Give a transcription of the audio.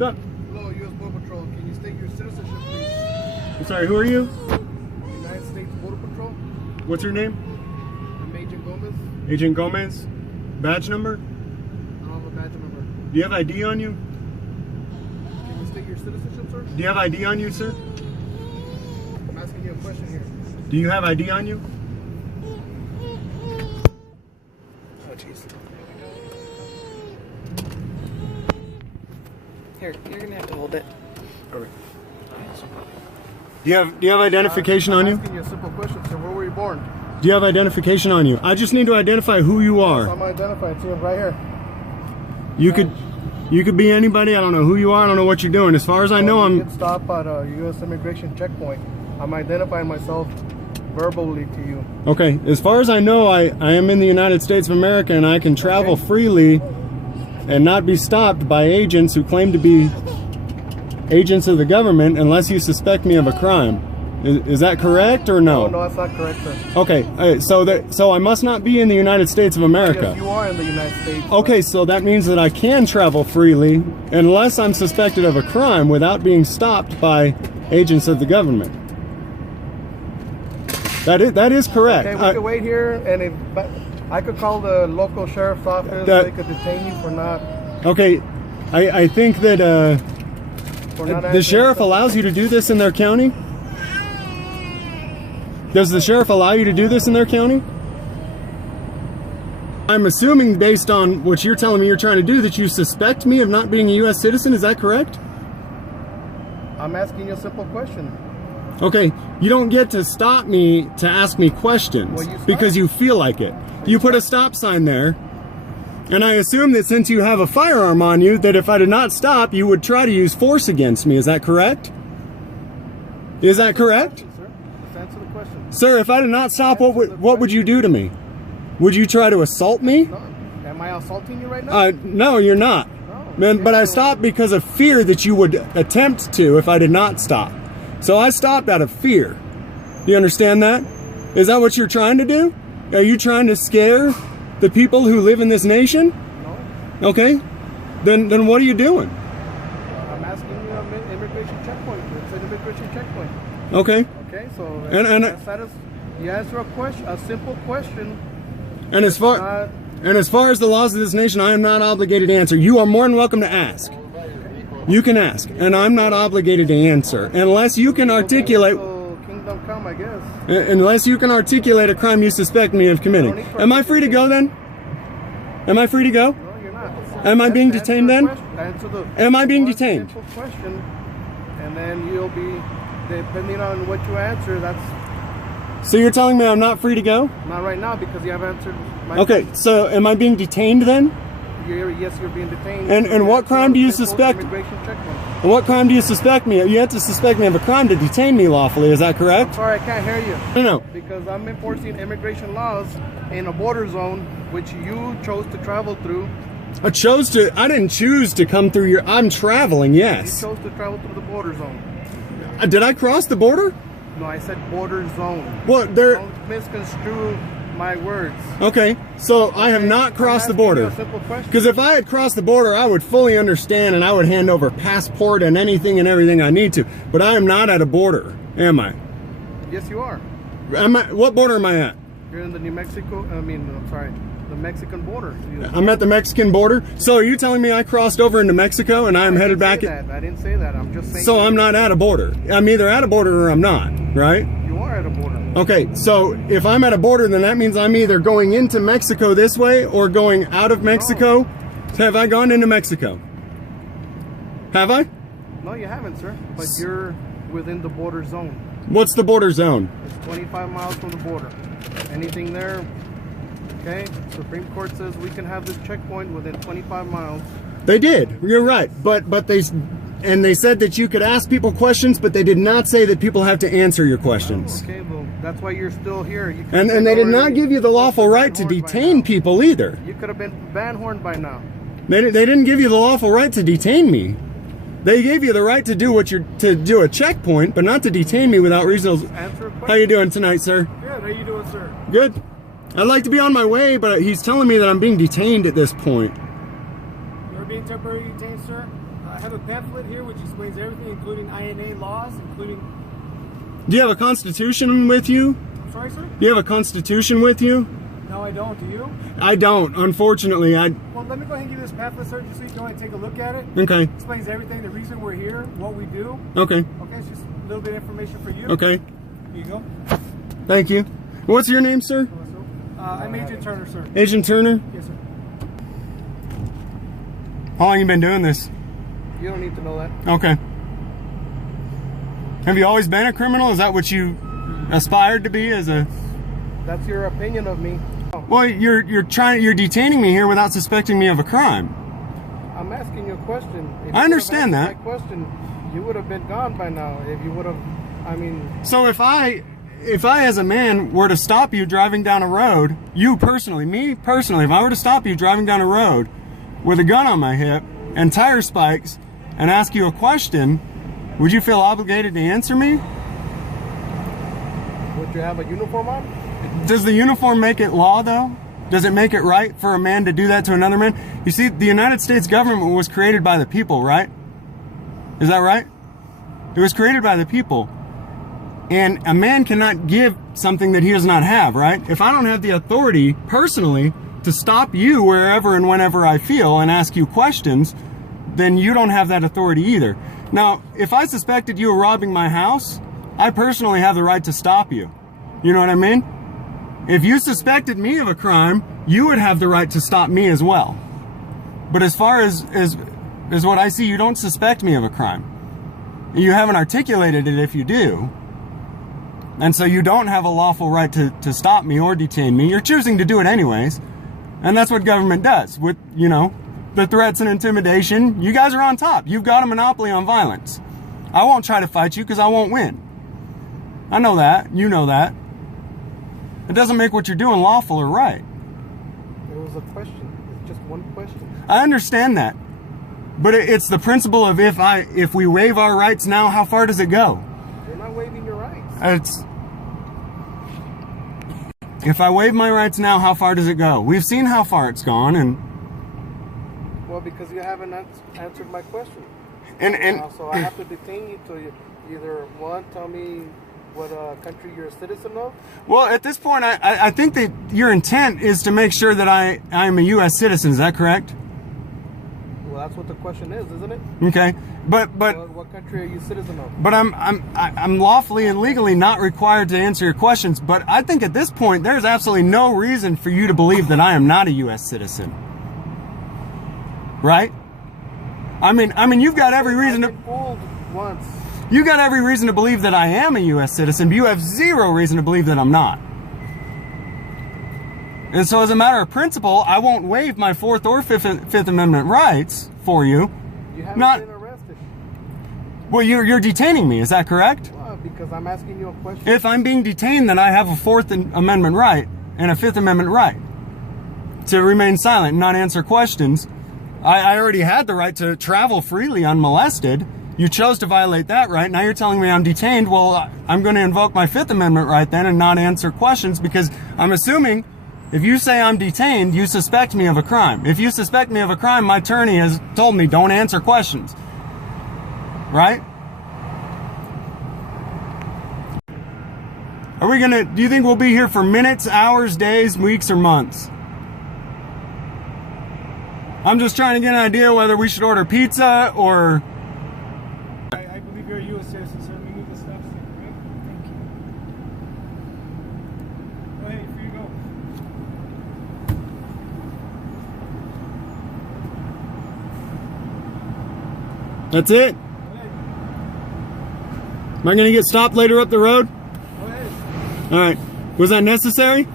What's up? Hello, U.S. Border Patrol. Can you state your citizenship, please? I'm sorry, who are you? United States Border Patrol. What's your name? I'm Agent Gomez. Agent Gomez. Badge number? I don't have a badge number. Do you have ID on you? Can you state your citizenship, sir? Do you have ID on you, sir? I'm asking you a question here. Do you have ID on you? Oh, jeez. Here, you're gonna have to hold it. Okay. Do you have identification on you? I'm asking you a simple question, sir. Where were you born? Do you have identification on you? I just need to identify who you are. I'm identified. See, I'm right here. You could be anybody. I don't know who you are. I don't know what you're doing. As far as I know, You I'm. get stopped at a U.S. immigration checkpoint. I'm identifying myself verbally to you. Okay. As far as I know, I am in the United States of America, and I can travel freely and not be stopped by agents who claim to be agents of the government unless you suspect me of a crime. Is that correct or no? No, that's not correct, sir. Okay, so I must not be in the United States of America. Yes, you are in the United States. Okay, so that means that I can travel freely unless I'm suspected of a crime without being stopped by agents of the government. That is correct. Okay, we could wait here, and if I could call the local sheriff's office, they could detain you for not. Okay, I think that the sheriff answering allows you to do this in their county. Does the sheriff allow you to do this in their county? I'm assuming, based on what you're telling me you're trying to do, that you suspect me of not being a U.S. citizen. Is that correct? I'm asking you a simple question. Okay, you don't get to stop me to ask me questions because you feel like it. You put a stop sign there, and I assume that since you have a firearm on you, that if I did not stop, you would try to use force against me. Is that correct? Is that correct? Just answer the question. Sir, if I did not stop, what would you do to me? Would you try to assault me? No. Am I assaulting you right now? No, you're not. No. But I stopped because of fear that you would attempt to if I did not stop. So I stopped out of fear. You understand that? Is that what you're trying to do? Are you trying to scare the people who live in this nation? No. Okay. Then what are you doing? I'm asking you an immigration checkpoint. It's an immigration checkpoint. Okay. Okay, so you answer a question, a simple question. And as far as the laws of this nation, I am not obligated to answer. You are more than welcome to ask. You can ask, and I'm not obligated to answer unless you can articulate. Kingdom come, I guess. Unless you can articulate a crime you suspect me of committing. Am I free to go then? Am I free to go? No, you're not. Am I being detained then? Am I being detained? Simple question, and then you'll be, depending on what you answer, that's. So you're telling me I'm not free to go? Not right now because you have answered my Okay, question. so am I being detained then? Yes, you're being detained. And what crime do you suspect? Immigration checkpoint. And what crime do you suspect me of? You have to suspect me of a crime to detain me lawfully, is that correct? Sorry, I can't hear you. No. Because I'm enforcing immigration laws in a border zone which you chose to travel through. I didn't choose to come through your, I'm traveling, yes. You chose to travel through the border zone. Did I cross the border? No, I said border zone. What, Don't misconstrue my words. Okay, so I have not crossed the border. Because if I had crossed the border, I would fully understand and I would hand over passport and anything and everything I need to. But I am not at a border, am I? Yes, you are. What border am I at? You're in the the Mexican border. I'm at the Mexican border? So are you telling me I crossed over into Mexico and I'm headed back? I didn't say that. I'm just saying. So I'm not at a border. I'm either at a border or I'm not, right? You are at a border. Okay, so if I'm at a border, then that means I'm either going into Mexico this way or going out of Mexico. No. Have I gone into Mexico? Have I? No, you haven't, sir. But you're within the border zone. What's the border zone? It's 25 miles from the border. Anything there, okay? Supreme Court says we can have this checkpoint within 25 miles. They did. You're right. But they said that you could ask people questions, but they did not say that people have to answer your questions. Oh, okay, well, that's why you're still here. And they did not give you the lawful right to detain people either. You could have been van-horned by now. They didn't give you the lawful right to detain me. They gave you the right to do a checkpoint, but not to detain me without reasonable. How you doing tonight, sir? Good. How you doing, sir? Good. I'd like to be on my way, but he's telling me that I'm being detained at this point. You're being temporarily detained, sir? have a pamphlet here which explains everything, including INA laws, including... Do you have a constitution with you? I'm sorry, sir? Do you have a constitution with you? No, I don't. Do you? I don't, unfortunately. Well, let me go ahead and give you this pamphlet, sir, just so you can go ahead and take a look at it. Okay. It explains everything, the reason we're here, what we do. Okay. Okay, it's just a little bit of information for you. Okay. Here you go. Thank you. What's your name, sir? I'm Agent Turner, sir. Agent Turner? Yes, sir. How long you been doing this? You don't need to know that. Okay. Have you always been a criminal? Is that what you aspired to be as a... That's your opinion of me. Well, you're detaining me here without suspecting me of a crime. I'm asking you a question. If I understand you that. My question, you would have been gone by now if you would have. I mean. So if I as a man were to stop you driving down a road, you personally, me personally, if I were to stop you driving down a road with a gun on my hip and tire spikes and ask you a question, would you feel obligated to answer me? Would you have a uniform on? Does the uniform make it law, though? Does it make it right for a man to do that to another man? You see, the United States government was created by the people, right? Is that right? It was created by the people. And a man cannot give something that he does not have, right? If I don't have the authority, personally, to stop you wherever and whenever I feel and ask you questions, then you don't have that authority either. Now, if I suspected you of robbing my house, I personally have the right to stop you. You know what I mean? If you suspected me of a crime, you would have the right to stop me as well. But as far as what I see, you don't suspect me of a crime. You haven't articulated it if you do. And so you don't have a lawful right to stop me or detain me. You're choosing to do it anyways. And that's what government does with, you know, the threats and intimidation. You guys are on top. You've got a monopoly on violence. I won't try to fight you because I won't win. I know that. You know that. It doesn't make what you're doing lawful or right. It was a question. It's just one question. I understand that. But it's the principle of if we waive our rights now, how far does it go? You're not waiving your rights. If I waive my rights now, how far does it go? We've seen how far it's gone, and well, because you haven't answered my question. And so I have to detain you till you either one, tell me what country you're a citizen of. Well, at this point, I think that your intent is to make sure that I am a U.S. citizen. Is that correct? Well, that's what the question is, isn't it? Okay, but what country are you a citizen of? But I'm lawfully and legally not required to answer your questions. But I think at this point, there's absolutely no reason for you to believe that I am not a U.S. citizen. Right? I mean, you've got every reason to. I've been fooled once. You got every reason to believe that I am a U.S. citizen, but you have zero reason to believe that I'm not. And so as a matter of principle, I won't waive my Fourth or Fifth Amendment rights for you. You haven't been arrested. Well, you're detaining me, is that correct? Well, because I'm asking you a question. If I'm being detained, then I have a Fourth Amendment right and a Fifth Amendment right to remain silent and not answer questions. I already had the right to travel freely unmolested. You chose to violate that right. Now you're telling me I'm detained. Well, I'm going to invoke my Fifth Amendment right then and not answer questions, because I'm assuming if you say I'm detained, you suspect me of a crime. If you suspect me of a crime, my attorney has told me don't answer questions. Right? Do you think we'll be here for minutes, hours, days, weeks, or months? I'm just trying to get an idea whether we should order pizza or... I believe you're a U.S. citizen, sir. We need the stop sticker, right? Thank you. Go ahead, here you go. That's it? Go ahead. Am I going to get stopped later up the road? Go ahead. All right. Was that necessary?